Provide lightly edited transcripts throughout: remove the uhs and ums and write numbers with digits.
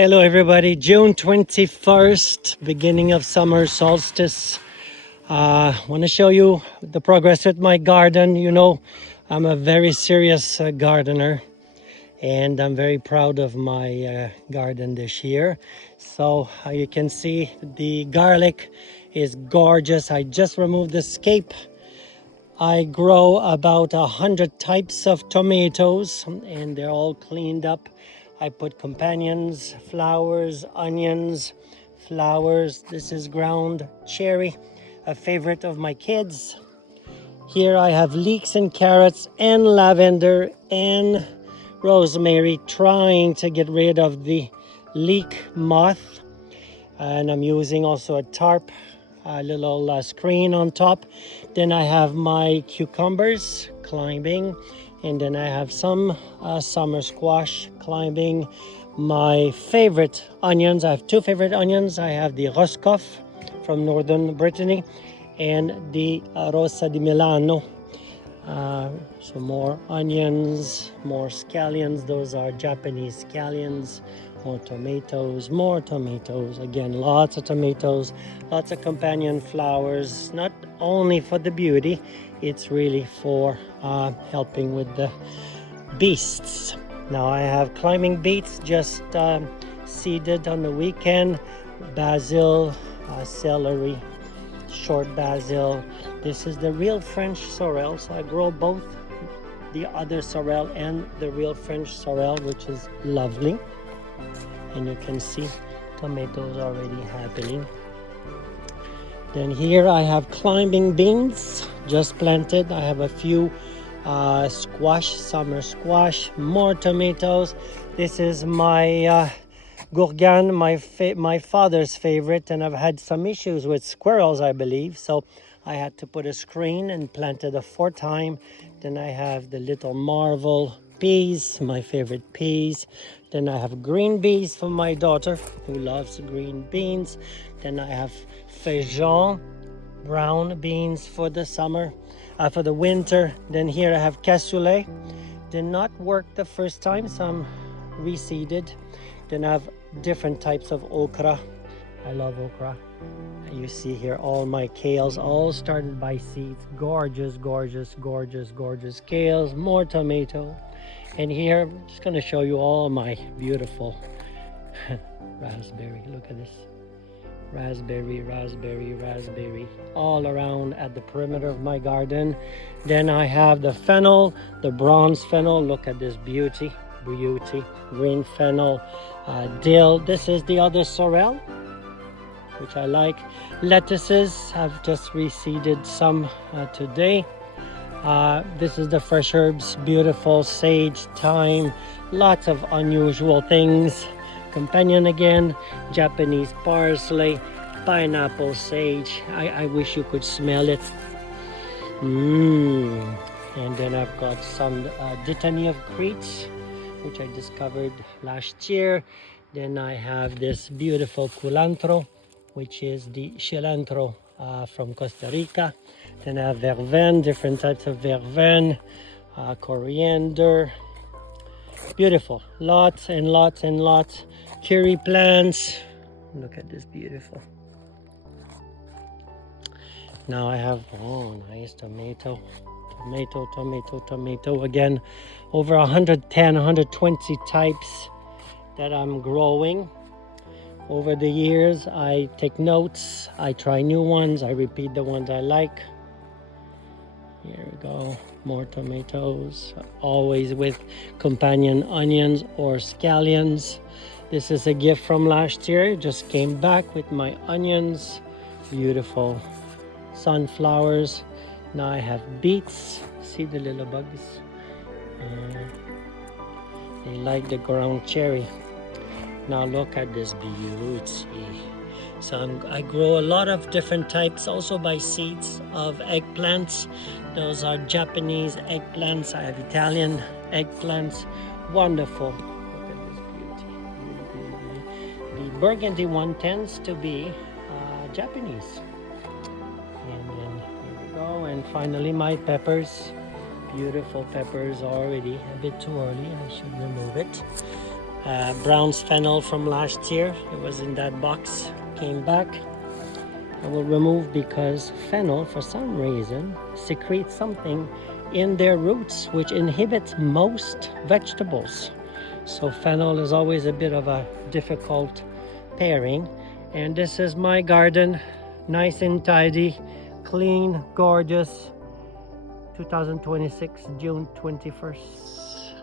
Hello everybody, June 21st, beginning of summer solstice. Want to show you the progress with my garden. You know, I'm a very serious gardener and I'm very proud of my garden this year. So you can see the garlic is gorgeous. I just removed the scape. I grow about 100 types of tomatoes and they're all cleaned up. I put companions, flowers, onions, flowers. This is ground cherry, a favorite of my kids. Here I have leeks and carrots and lavender and rosemary, trying to get rid of the leek moth. And I'm using also a tarp, a little screen on top. Then I have my cucumbers climbing, and then I have some summer squash climbing. My favorite onions, I have two favorite onions. I have the Roscoff from northern Brittany and the Rosa di Milano. So more onions, more scallions. Those are Japanese scallions. More tomatoes. Again, lots of tomatoes, lots of companion flowers. Not only for the beauty, it's really for helping with the beasts. Now I have climbing beets just seeded on the weekend. Basil, celery, short basil. This is the real French sorrel, so I grow both the other sorrel and the real French sorrel, which is lovely. And you can see tomatoes already happening. Then here I have climbing beans just planted. I have a few squash, summer squash, more tomatoes. This is my gourgand, my father's favorite, and I've had some issues with squirrels, I believe, so I had to put a screen and planted a fourth time. Then I have the little marvel peas, my favorite peas. Then I have green beans for my daughter who loves green beans. Then I have feijoa, brown beans for the summer, for the winter. Then here I have cassoulet. Did not work the first time, so I'm reseeded. Then I have different types of okra. I love okra. You see here all my kales, all started by seeds. Gorgeous kales, more tomato. And here, I'm just going to show you all my beautiful raspberry. Look at this. Raspberry, all around at the perimeter of my garden. Then I have the fennel, the bronze fennel. Look at this beauty. Green fennel, dill. This is the other sorrel, which I like. Lettuces, I've just reseeded some today. This is the fresh herbs, beautiful sage, thyme, lots of unusual things. Companion again, Japanese parsley, pineapple sage. I wish you could smell it. And then I've got some dittany of Crete, which I discovered last year. Then I have this beautiful culantro, which is the cilantro from Costa Rica. Then I have verveine, different types of verveine, coriander. Beautiful, lots and lots. Curry plants. Look at this, beautiful. Now I have, nice tomato. Again, over 110, 120 types that I'm growing. Over the years, I take notes, I try new ones, I repeat the ones I like. Here we go, more tomatoes, always with companion onions or scallions. This is a gift from last year, just came back with my onions. Beautiful sunflowers. Now I have beets, see the little bugs? They like the ground cherry. Now look at this beauty. So I grow a lot of different types, also by seeds of eggplants. Those are Japanese eggplants. I have Italian eggplants. Wonderful. Look at this beauty. The burgundy one tends to be Japanese. And then here we go. And finally my peppers. Beautiful peppers already. A bit too early. I should remove it. Brown's fennel from last year. It was in that box, came back. I will remove because fennel, for some reason, secretes something in their roots which inhibits most vegetables. So fennel is always a bit of a difficult pairing. And this is my garden, nice and tidy, clean, gorgeous. 2026, June 21st.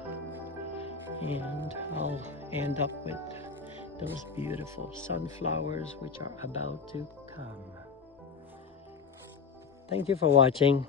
And I'll end up with those beautiful sunflowers which are about to come. Thank you for watching.